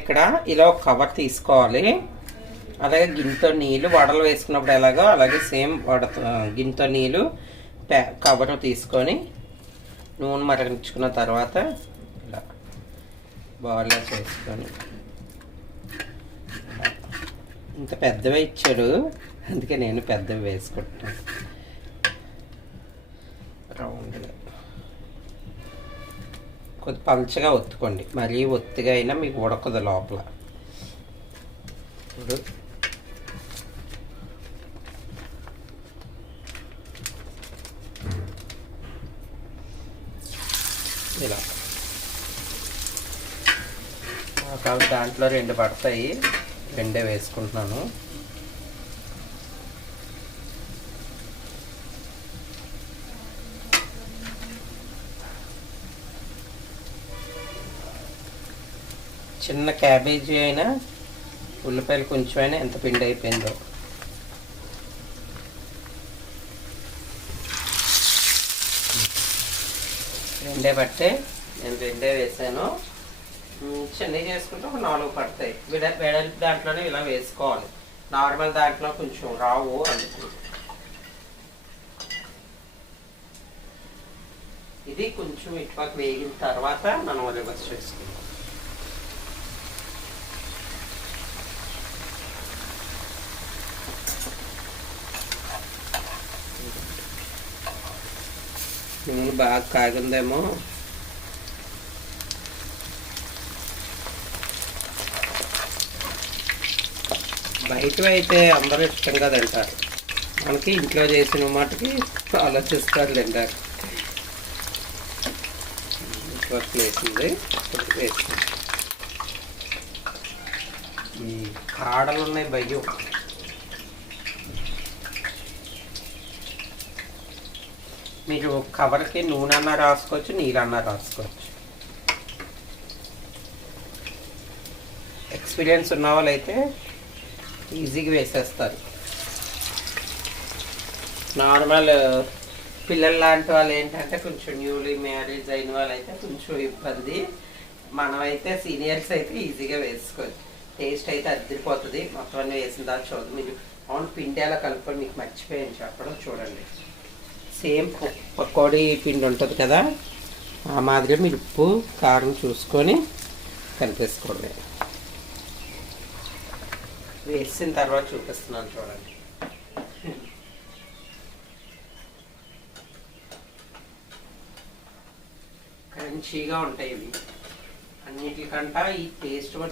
ఇక్కడ ఇలా ఒక కవర్ తీసుకోవాలి. అలాగే గిన్నెతో నీళ్ళు వడలు వేసుకున్నప్పుడు ఎలాగో అలాగే సేమ్ గిన్నెతో నీళ్ళు కవర్ తీసుకొని నూనె మరిగించుకున్న తర్వాత ఇలా బాగా చేసుకొని, ఇంత పెద్దవి ఇచ్చాడు అందుకే నేను పెద్దవి వేసుకుంటాను. రౌండ్గా కొద్ది పలుచగా ఒత్తుకోండి, మరీ ఒత్తిగా అయినా మీకు ఉడకదు లోపల. ఇప్పుడు ఇలా దాంట్లో 2 పడతాయి, 2 వేసుకుంటున్నాను. చిన్న క్యాబేజీ అయినా ఉల్లిపాయలు కొంచెమైనా ఎంత పిండి అయిపోయిందో. రెండే పట్టే, నేను 2 వేసాను. చిన్నవి చేసుకుంటే ఒక 4 పడతాయి. వెడల్పు దాంట్లోనే ఇలా వేసుకోవాలి, నార్మల్ దాంట్లో కొంచెం రావు అందుకు. ఇది కొంచెం ఇటుపక్క వేగిన తర్వాత మనం రివర్స్ చేసుకుందాం. నూనె బాగా కాగిందేమో. బయట అయితే అందరూ ఇష్టంగా తింటారు, మనకి ఇంట్లో చేసిన మాటకి ఆలోచిస్తారు తింటారు. వేసింది వేసింది. ఈ కాడలు ఉన్నాయి భయం. మీరు కవర్కి నూనె అన్నా రాసుకోవచ్చు, నీళ్ళన్నా రాసుకోవచ్చు. ఎక్స్పీరియన్స్ ఉన్న వాళ్ళు అయితే ఈజీగా వేసేస్తారు. నార్మల్ పిల్లలు లాంటి వాళ్ళు ఏంటంటే కొంచెం న్యూలీ మ్యారేజ్ అయిన వాళ్ళు అయితే కొంచెం ఇబ్బంది. మనమైతే సీనియర్స్ అయితే ఈజీగా వేసుకోవచ్చు. టేస్ట్ అయితే అదిరిపోతుంది. మొత్తం అన్నీ వేసిన దాకా చూడదు. మీరు అవును పిండి అలా కలుపుకొని మీకు మర్చిపోయాను చెప్పడం, చూడండి. సేమ్ పకోడీ పిండి ఉంటుంది కదా, ఆ మాదిరిగా మీరు ఉప్పు కారం చూసుకొని కలిపేసుకోండి. వేసిన తర్వాత చూపిస్తున్నాను చూడండి. క్రంచీగా ఉంటాయి ఇవి. అన్నిటికంటే ఈ టేస్ట్